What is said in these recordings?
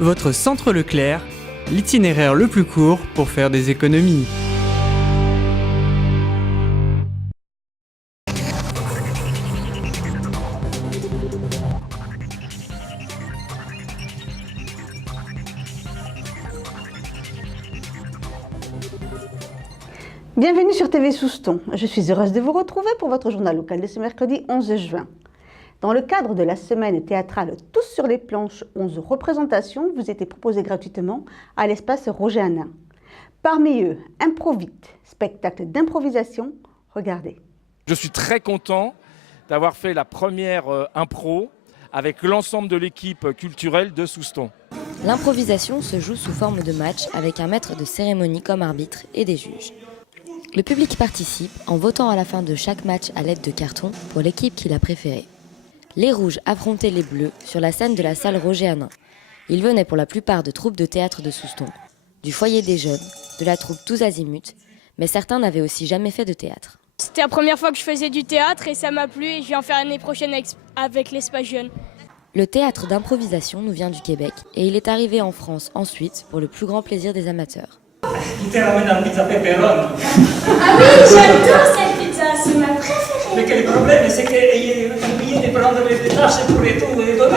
Votre centre Leclerc, l'itinéraire le plus court pour faire des économies. Bienvenue sur TV Souston. Je suis heureuse de vous retrouver pour votre journal local de ce mercredi 11 juin. Dans le cadre de la semaine théâtrale Tous sur les planches, 11 représentations vous étaient proposées gratuitement à l'espace Roger Hanin. Parmi eux, Improvite, spectacle d'improvisation. Regardez. Je suis très content d'avoir fait la première impro avec l'ensemble de l'équipe culturelle de Souston. L'improvisation se joue sous forme de match avec un maître de cérémonie comme arbitre et des juges. Le public participe en votant à la fin de chaque match à l'aide de cartons pour l'équipe qu'il a préférée. Les rouges affrontaient les bleus sur la scène de la salle Roger Hanin. Ils venaient pour la plupart de troupes de théâtre de Souston, du foyer des jeunes, de la troupe Tous Azimuts, mais certains n'avaient aussi jamais fait de théâtre. C'était la première fois que je faisais du théâtre et ça m'a plu et je vais en faire l'année prochaine avec l'espace jeune. Le théâtre d'improvisation nous vient du Québec et il est arrivé en France ensuite pour le plus grand plaisir des amateurs. Il te ramène la pizza pepperoni. Ah oui, j'adore cette pizza, c'est ma préférée. Mais quel problème, c'est qu'il est oublié de prendre les tâches pour les tout et donner.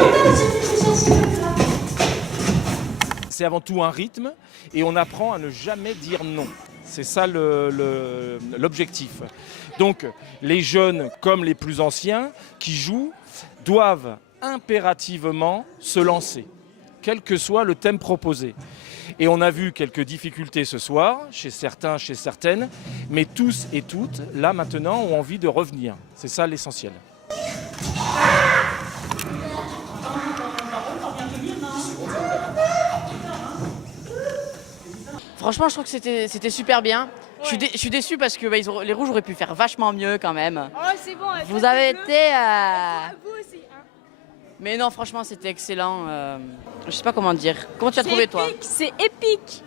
C'est avant tout un rythme et on apprend à ne jamais dire non. C'est ça l'objectif. Donc les jeunes comme les plus anciens qui jouent doivent impérativement se lancer, quel que soit le thème proposé. Et on a vu quelques difficultés ce soir, chez certains, chez certaines, mais tous et toutes, là maintenant, ont envie de revenir. C'est ça l'essentiel. Franchement, je trouve que c'était super bien. Ouais. Je suis déçu parce que les rouges auraient pu faire vachement mieux quand même. Oh, c'est bon, vous avez été... Vous aussi, hein. Mais non, franchement, c'était excellent. Je sais pas comment dire. Comment tu as trouvé, toi? C'est épique.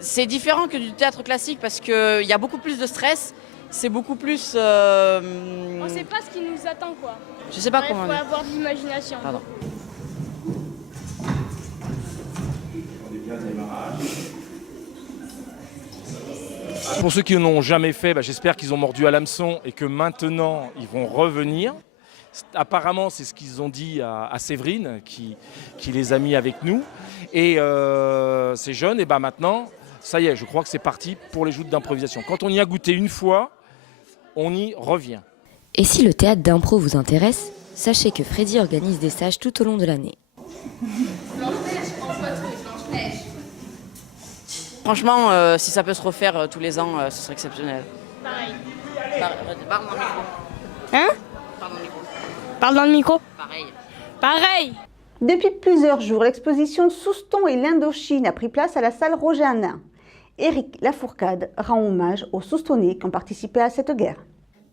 C'est différent que du théâtre classique parce qu'il y a beaucoup plus de stress. C'est beaucoup plus... On sait pas ce qui nous attend, quoi. Je sais pas comment dire. Il faut avoir de l'imagination. Pardon. Pour ceux qui n'ont jamais fait, j'espère qu'ils ont mordu à l'hameçon et que maintenant, ils vont revenir. Apparemment, c'est ce qu'ils ont dit à Séverine, qui les a mis avec nous. Et ces jeunes, et maintenant, ça y est, je crois que c'est parti pour les joutes d'improvisation. Quand on y a goûté une fois, on y revient. Et si le théâtre d'impro vous intéresse, sachez que Freddy organise des stages tout au long de l'année. Franchement, si ça peut se refaire tous les ans, ce serait exceptionnel. Pareil. Parle dans le micro. Hein? Parle dans le micro. Parle dans le micro. Pareil. Pareil. Depuis plusieurs jours, l'exposition Souston et l'Indochine a pris place à la salle Roger Hanin. Éric Lafourcade rend hommage aux Soustonnais qui ont participé à cette guerre.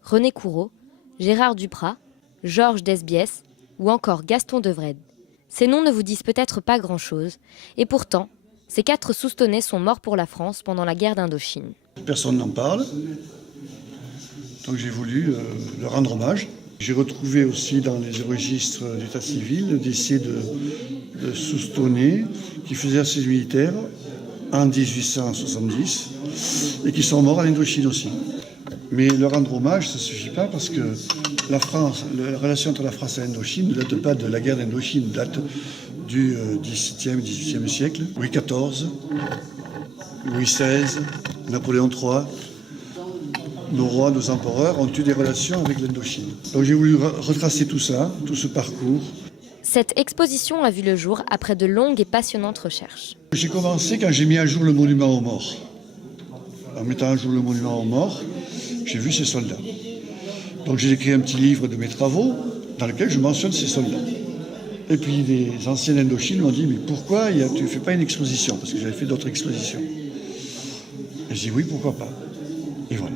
René Couraud, Gérard Duprat, Georges Desbiès ou encore Gaston Devrede. Ces noms ne vous disent peut-être pas grand-chose, et pourtant, ces 4 Soustonnais sont morts pour la France pendant la guerre d'Indochine. Personne n'en parle, donc j'ai voulu leur rendre hommage. J'ai retrouvé aussi dans les registres d'état civil le décès de Soustonnais qui faisaient le service militaire en 1870 et qui sont morts à l'Indochine aussi. Mais leur rendre hommage, ça ne suffit pas parce que la relation entre la France et l'Indochine ne date pas de la guerre d'Indochine, date du XVIIe et XVIIIe siècle. Louis XIV, Louis XVI, Napoléon III, nos rois, nos empereurs ont eu des relations avec l'Indochine. Donc j'ai voulu retracer tout ça, tout ce parcours. Cette exposition a vu le jour après de longues et passionnantes recherches. J'ai commencé quand j'ai mis à jour le monument aux morts. En mettant à jour le monument aux morts, j'ai vu ces soldats. Donc j'ai écrit un petit livre de mes travaux dans lequel je mentionne ces soldats. Et puis les anciens Indochine m'ont dit « Mais pourquoi tu ne fais pas une exposition ?» Parce que j'avais fait d'autres expositions. Et j'ai dit « Oui, pourquoi pas ?» Et voilà.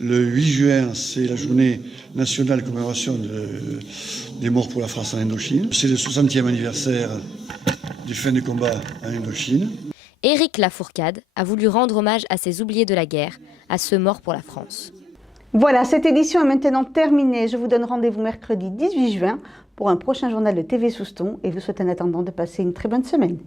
Le 8 juin, c'est la journée nationale de commémoration des morts pour la France en Indochine. C'est le 60e anniversaire du fin des combats en Indochine. Éric Lafourcade a voulu rendre hommage à ces oubliés de la guerre, à ceux morts pour la France. Voilà, cette édition est maintenant terminée. Je vous donne rendez-vous mercredi 18 juin pour un prochain journal de TV Souston et vous souhaite en attendant de passer une très bonne semaine.